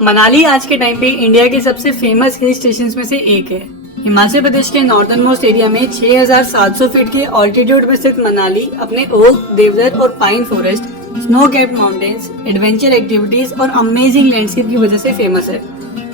मनाली आज के टाइम पे इंडिया के सबसे फेमस हिल स्टेशन में से एक है। हिमाचल प्रदेश के नॉर्दर्न मोस्ट एरिया में 6,700 फीट के ऑल्टीट्यूड पर स्थित मनाली अपने ओक, देवदार और pine forest, snow capped mountains, adventure activities और अमेजिंग लैंडस्केप की वजह से फेमस है।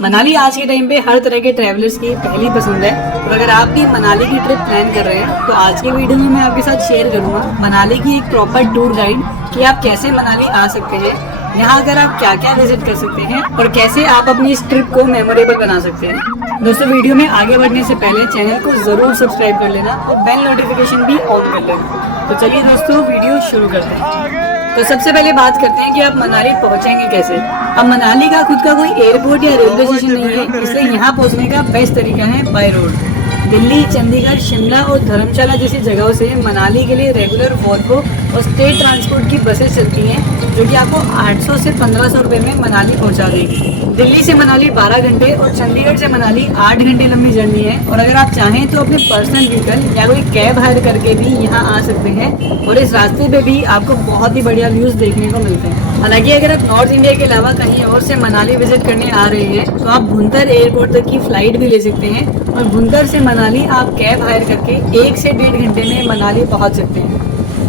मनाली आज के टाइम पे हर तरह के ट्रैवलर्स की पहली पसंद है। और अगर आप भी मनाली की ट्रिप प्लान कर रहे हैं तो आज के वीडियो में मैं आपके साथ शेयर करूंगा मनाली की एक प्रॉपर टूर गाइड कि आप कैसे मनाली आ सकते हैं, यहाँ अगर आप क्या क्या विजिट कर सकते हैं और कैसे आप अपनी इस ट्रिप को मेमोरेबल बना सकते हैं। दोस्तों, वीडियो में आगे बढ़ने से पहले चैनल को जरूर सब्सक्राइब कर लेना और बेल नोटिफिकेशन भी ऑन कर लेना। तो चलिए दोस्तों, वीडियो शुरू करते हैं। तो सबसे पहले बात करते हैं कि आप मनाली पहुंचेंगे कैसे। अब मनाली का खुद का कोई एयरपोर्ट या रेलवे स्टेशन नहीं है, इसलिए यहाँ पहुँचने का बेस्ट तरीका है बाय रोड। दिल्ली, चंडीगढ़, शिमला और धर्मशाला जैसी जगहों से मनाली के लिए रेगुलर वॉल्वो और स्टेट ट्रांसपोर्ट की बसेस चलती हैं, जो कि आपको 800 से 1500 रुपए में मनाली पहुंचा देगी। दिल्ली से मनाली 12 घंटे और चंडीगढ़ से मनाली 8 घंटे लंबी जर्नी है। और अगर आप चाहें तो अपने पर्सनल व्हीकल या कोई कैब हायर करके भी यहाँ आ सकते हैं और इस रास्ते पे भी आपको बहुत ही बढ़िया व्यूज देखने को मिलते हैं। हालांकि अगर आप नॉर्थ इंडिया के अलावा कहीं और से मनाली विजिट करने आ रहे हैं तो आप भुंतर एयरपोर्ट तक की फ्लाइट भी ले सकते हैं और भुंतर से मनाली आप कैब हायर करके 1 से 1.5 घंटे में मनाली पहुंच सकते हैं।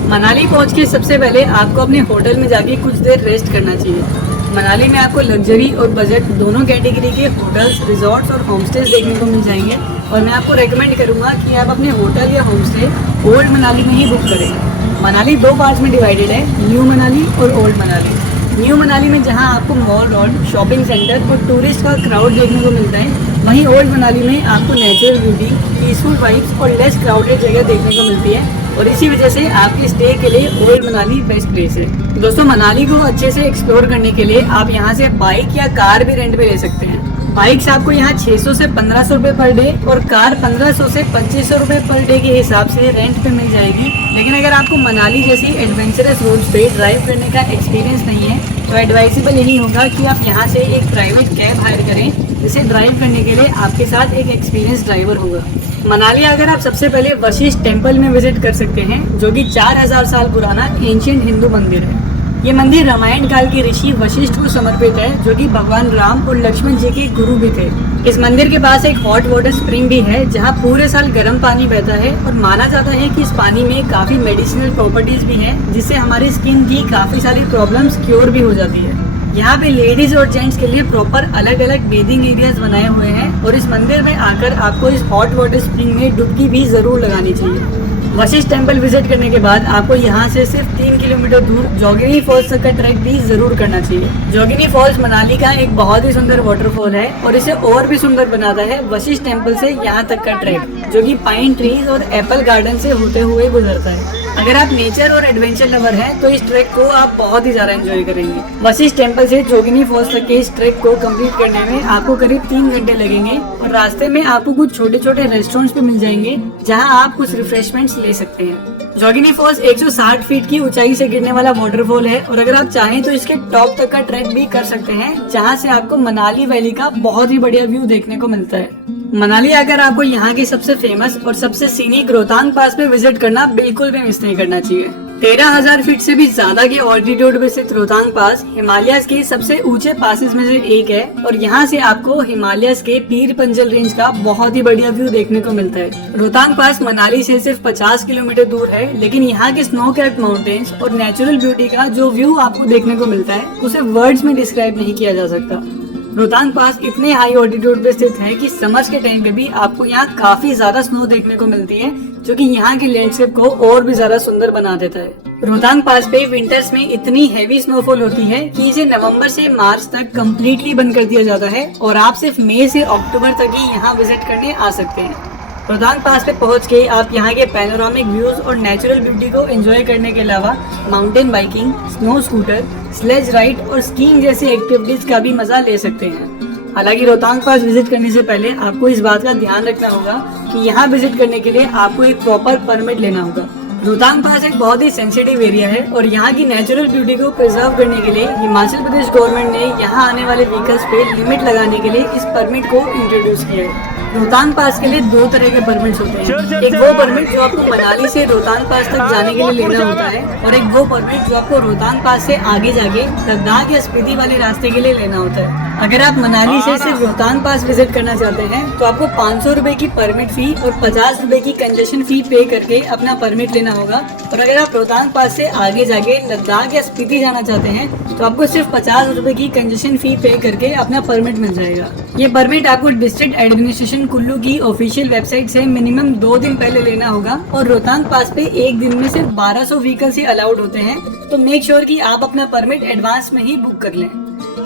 मनाली पहुंच के सबसे पहले आपको अपने होटल में जाके कुछ देर रेस्ट करना चाहिए। मनाली में आपको लग्जरी और बजट दोनों कैटेगरी के होटल्स, रिजॉर्ट्स और होमस्टेज देखने को मिल जाएंगे और मैं आपको रेकमेंड करूंगा कि आप अपने होटल या होमस्टे ओल्ड मनाली में ही बुक करें। मनाली 2 पार्ट्स में डिवाइडेड है, न्यू मनाली और ओल्ड मनाली। न्यू मनाली में जहां आपको मॉल रोड, शॉपिंग सेंटर और टूरिस्ट का क्राउड देखने को मिलता है, वहीं ओल्ड मनाली में आपको नेचुरल ब्यूटी, पीसफुल वाइब्स और लेस क्राउडेड जगह देखने को मिलती है और इसी वजह से आपके स्टे के लिए ओल्ड मनाली बेस्ट प्लेस है। दोस्तों, मनाली को अच्छे से एक्सप्लोर करने के लिए आप यहाँ से बाइक या कार भी रेंट पे ले सकते हैं। बाइक्स आपको यहाँ 600 से 1500 रुपए पर डे और कार 1500 से 2500 रुपए पर डे के हिसाब से रेंट पे मिल जाएगी। लेकिन अगर आपको मनाली जैसी एडवेंचरस रोड्स पे ड्राइव करने का एक्सपीरियंस नहीं है तो एडवाइजेबल यही होगा कि आप यहाँ से एक प्राइवेट कैब हायर करें, जिसे ड्राइव करने के लिए आपके साथ एक एक्सपीरियंस ड्राइवर होगा। मनाली अगर आप सबसे पहले वशिष्ठ टेम्पल में विजिट कर सकते हैं, जो कि 4000 साल पुराना एंशिएंट हिंदू मंदिर है। ये मंदिर रामायण काल के ऋषि वशिष्ठ को समर्पित है, जो कि भगवान राम और लक्ष्मण जी के गुरु भी थे। इस मंदिर के पास एक हॉट वाटर स्प्रिंग भी है, जहाँ पूरे साल गर्म पानी बहता है और माना जाता है कि इस पानी में काफी मेडिसिनल प्रॉपर्टीज भी हैं, जिससे हमारी स्किन की काफी सारी प्रॉब्लम्स क्योर भी हो जाती है। यहाँ पे लेडीज और जेंट्स के लिए प्रॉपर अलग अलग बेदिंग एरियाज बनाए हुए हैं और इस मंदिर में आकर आपको इस हॉट वाटर स्प्रिंग में डुबकी भी जरूर लगानी चाहिए। वशिष्ठ टेम्पल विजिट करने के बाद आपको यहाँ से सिर्फ 3 किलोमीटर दूर जोगिनी फॉल्स तक का ट्रैक भी जरूर करना चाहिए। जोगिनी फॉल्स मनाली का एक बहुत ही सुंदर वाटरफॉल है और इसे और भी सुंदर बनाता है वशिष्ठ टेम्पल से यहाँ तक का ट्रैक, जो कि पाइन ट्रीज और एप्पल गार्डन से होते हुए गुजरता है। अगर आप नेचर और एडवेंचर लवर हैं तो इस ट्रैक को आप बहुत ही ज्यादा एंजॉय करेंगे। वशिष्ठ टेम्पल से जोगिनी फॉल्स तक के इस ट्रैक को कंप्लीट करने में आपको करीब 3 घंटे लगेंगे और रास्ते में आपको कुछ छोटे छोटे रेस्टोरेंट्स भी मिल जाएंगे, जहां आप कुछ रिफ्रेशमेंट्स ले सकते हैं। जोगिनी फॉल्स 160 फीट की ऊंचाई से गिरने वाला वाटरफॉल है और अगर आप चाहें तो इसके टॉप तक का ट्रैक भी कर सकते हैं, जहां से आपको मनाली वैली का बहुत ही बढ़िया व्यू देखने को मिलता है। मनाली अगर आपको यहाँ के सबसे फेमस और सबसे सीनिक रोहतांग पास पे विजिट करना बिल्कुल भी मिस नहीं करना चाहिए। 13,000 फीट से भी ज्यादा के ऑल्टीट्यूड पे स्थित रोहतांग पास हिमालयस के सबसे ऊंचे पासेस में से एक है और यहाँ से आपको हिमालयस के पीर पंजल रेंज का बहुत ही बढ़िया व्यू देखने को मिलता है। रोहतांग पास मनाली से सिर्फ 50 किलोमीटर दूर है, लेकिन यहाँ के स्नो कैप्ड माउंटेन्स और नेचुरल ब्यूटी का जो व्यू आपको देखने को मिलता है उसे वर्ड्स में डिस्क्राइब नहीं किया जा सकता। रोहतांग पास इतने हाई ऑल्टीट्यूड पे स्थित है कि समर्स के टाइम पे भी आपको यहाँ काफी ज्यादा स्नो देखने को मिलती है, जो कि यहाँ के लैंडस्केप को और भी ज्यादा सुंदर बना देता है। रोहतांग पास पे विंटर्स में इतनी हैवी स्नोफॉल होती है कि इसे नवंबर से मार्च तक कम्प्लीटली बंद कर दिया जाता है और आप सिर्फ मई से अक्टूबर तक ही यहाँ विजिट करने आ सकते हैं। रोहतांग पास पे पहुंच के आप यहाँ के पैनोरामिक व्यूज और नेचुरल ब्यूटी को एंजॉय करने के अलावा mountain biking, snow scooter, sledge ride और स्कीइंग जैसी एक्टिविटीज का भी मजा ले सकते हैं। हालांकि रोहतांग पास विजिट करने से पहले आपको इस बात का ध्यान रखना होगा कि यहाँ विजिट करने के लिए आपको एक प्रॉपर परमिट लेना होगा। रोहतांग पास एक बहुत ही सेंसिटिव एरिया है और यहाँ की नेचुरल ब्यूटी को प्रिजर्व करने के लिए हिमाचल प्रदेश गवर्नमेंट ने यहाँ आने वाले व्हीकल्स पे लिमिट लगाने के लिए इस परमिट को इंट्रोड्यूस किया है। रोहतांग पास के लिए दो तरह के परमिट्स होते हैं। एक वो परमिट जो आपको मनाली से रोहतांग पास तक जाने के लिए लेना होता है और एक वो परमिट जो आपको रोहतांग पास से आगे जाके लद्दाख या स्पीति वाले रास्ते के लिए लेना होता है। अगर आप मनाली से सिर्फ रोहतांग पास विजिट करना चाहते हैं तो आपको 500 रुपए की परमिट फी और 50 रुपए की कंजेशन फी पे करके अपना परमिट लेना होगा। और अगर आप रोहतांग पास से आगे जाके लद्दाख या स्पीति जाना चाहते हैं तो आपको सिर्फ 50 रुपए की कंजेशन फी पे करके अपना परमिट मिल जाएगा। ये परमिट आपको डिस्ट्रिक्ट एडमिनिस्ट्रेशन कुल्लू की ऑफिशियल वेबसाइट से मिनिमम 2 दिन पहले लेना होगा और रोहतांग पास पे एक दिन में सिर्फ 1200 व्हीकल ही अलाउड होते हैं। तो मेक श्योर कि आप अपना परमिट एडवांस में ही बुक कर लें।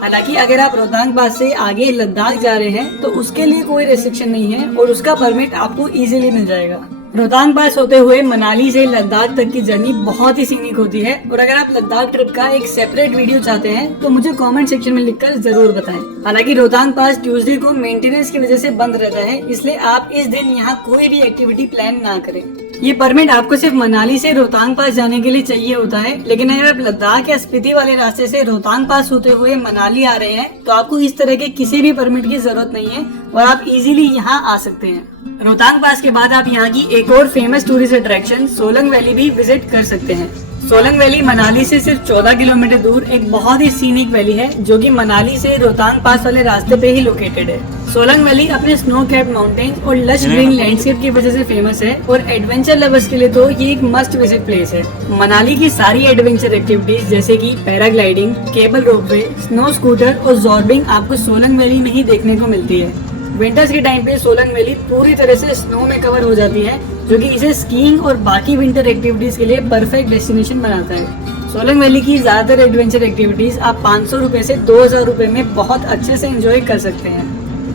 हालांकि अगर आप रोहतांग पास से आगे लद्दाख जा रहे हैं तो उसके लिए कोई रेस्ट्रिक्शन नहीं है और उसका परमिट आपको इजीली मिल जाएगा। रोहतांग पास होते हुए मनाली से लद्दाख तक की जर्नी बहुत ही सीनिक होती है और अगर आप लद्दाख ट्रिप का एक सेपरेट वीडियो चाहते हैं तो मुझे कमेंट सेक्शन में लिखकर जरूर बताएं। हालांकि रोहतांग पास ट्यूसडे को मेंटेनेंस की वजह से बंद रहता है, इसलिए आप इस दिन यहाँ कोई भी एक्टिविटी प्लान ना करें। ये परमिट आपको सिर्फ मनाली से रोहतांग पास जाने के लिए चाहिए होता है, लेकिन अगर आप लद्दाख या स्पीति वाले रास्ते से रोहतांग पास होते हुए मनाली आ रहे हैं तो आपको इस तरह के किसी भी परमिट की जरूरत नहीं है और आप इजीली यहाँ आ सकते हैं। रोहतांग पास के बाद आप यहाँ की एक और famous tourist attraction Solang valley भी विजिट कर सकते हैं। सोलंग वैली मनाली से सिर्फ 14 किलोमीटर दूर एक बहुत ही सीनिक वैली है जो कि मनाली से रोहतांग पास वाले रास्ते पे ही लोकेटेड है। सोलंग वैली अपने स्नो कैप्ड माउंटेन्स और लश ग्रीन लैंडस्केप की वजह से फेमस है और एडवेंचर लवर्स के लिए तो ये एक मस्ट विजिट प्लेस है। मनाली की सारी एडवेंचर एक्टिविटीज जैसे कि paragliding, cable ropeway, snow scooter और जॉर्बिंग आपको सोलंग वैली में ही देखने को मिलती है। विंटर्स के टाइम पे सोलंग वैली पूरी तरह से स्नो में कवर हो जाती है जो कि इसे स्कीइंग और बाकी विंटर एक्टिविटीज के लिए परफेक्ट डेस्टिनेशन बनाता है। सोलंग वैली की ज्यादातर एडवेंचर एक्टिविटीज आप 500 रुपए से 2000 रुपए में बहुत अच्छे से एंजॉय कर सकते हैं।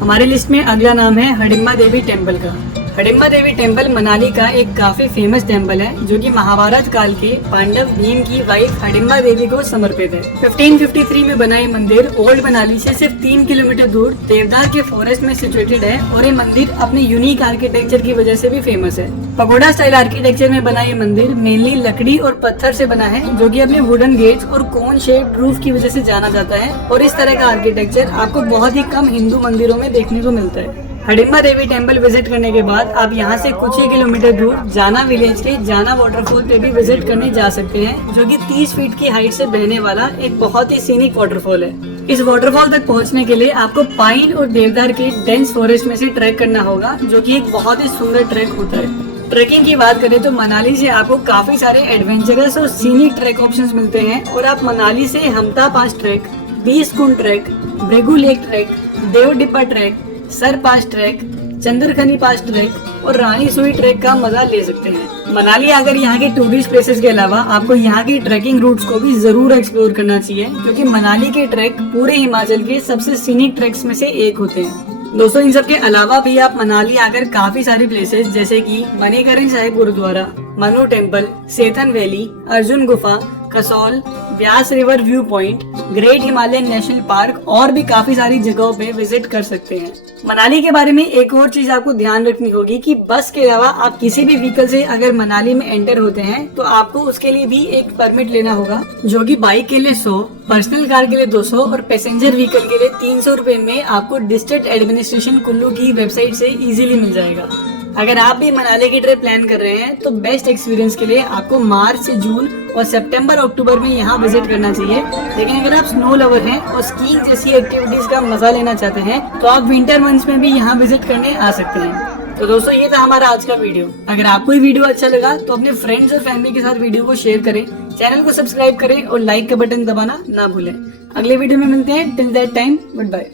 हमारे लिस्ट में अगला नाम है हडिम्बा देवी टेम्पल का। हडिम्बा देवी टेम्पल मनाली का एक काफी फेमस टेम्पल है जो कि महाभारत काल के पांडव भीम की वाइफ हडिम्बा देवी को समर्पित है। 1553 में बना ये मंदिर ओल्ड मनाली से सिर्फ 3 किलोमीटर दूर देवदार के फॉरेस्ट में सिचुएटेड है और ये मंदिर अपने यूनिक आर्किटेक्चर की वजह से भी फेमस है। पगोडा स्टाइल आर्किटेक्चर में बना ये मंदिर मेनली लकड़ी और पत्थर से बना है जो कि अपने वुडन गेट्स और कोन शेप्ड रूफ की वजह से जाना जाता है और इस तरह का आर्किटेक्चर आपको बहुत ही कम हिंदू मंदिरों में देखने को मिलता है। हडिम्बा देवी टेम्पल विजिट करने के बाद आप यहाँ से कुछ ही किलोमीटर दूर जाना विलेज के जाना वाटरफॉल पे भी विजिट करने जा सकते हैं जो कि 30 फीट की हाइट से बहने वाला एक बहुत ही सीनिक वाटरफॉल है। इस वाटरफॉल तक पहुँचने के लिए आपको पाइन और देवदार के डेंस फॉरेस्ट में से ट्रैक करना होगा जो कि एक बहुत ही सुंदर ट्रैक होता है। ट्रैकिंग की बात करें तो मनाली से आपको काफी सारे एडवेंचरस और सीनिक ट्रैक ऑप्शंस मिलते हैं और आप मनाली से हमता पास ट्रैक, 20 कुंड ट्रैक, ब्रेगू लेक ट्रैक, देव डिब्बा ट्रैक, सर पास ट्रैक, चंद्रखनी पास ट्रैक और रानी सुई ट्रैक का मजा ले सकते हैं। मनाली आकर यहाँ के टूरिस्ट प्लेसेस के अलावा आपको यहाँ की ट्रैकिंग रूट्स को भी जरूर एक्सप्लोर करना चाहिए क्योंकि मनाली के ट्रैक पूरे हिमाचल के सबसे सीनिक ट्रैक्स में से एक होते हैं। दोस्तों इन सब के अलावा भी आप मनाली आकर काफी सारी प्लेसेस जैसे कि Manikaran Sahib Gurudwara, Manu temple, Sethan valley, Arjun Gufa, Kasol, Beas river view point, great Himalayan national park और भी काफी सारी जगहों पे विजिट कर सकते हैं। मनाली के बारे में एक और चीज आपको ध्यान रखनी होगी कि बस के अलावा आप किसी भी व्हीकल से अगर मनाली में एंटर होते हैं तो आपको उसके लिए भी एक परमिट लेना होगा जो कि बाइक के लिए 100, पर्सनल कार के लिए 200 और पैसेंजर व्हीकल के लिए 300 रुपए में आपको डिस्ट्रिक्ट एडमिनिस्ट्रेशन कुल्लू की वेबसाइट से इजीली मिल जाएगा। अगर आप भी मनाली की ट्रिप प्लान कर रहे हैं तो बेस्ट एक्सपीरियंस के लिए आपको मार्च से जून और सितंबर अक्टूबर में यहाँ विजिट करना चाहिए। लेकिन अगर आप स्नो लवर हैं और स्कीइंग जैसी एक्टिविटीज का मजा लेना चाहते हैं तो आप विंटर मंथ्स में भी यहाँ विजिट करने आ सकते हैं। तो दोस्तों ये था हमारा आज का वीडियो। अगर आपको ये वीडियो अच्छा लगा तो अपने फ्रेंड्स और फैमिली के साथ वीडियो को शेयर करें, चैनल को सब्सक्राइब करें और लाइक का बटन दबाना ना भूलें। अगले वीडियो में मिलते हैं। Till that time good bye.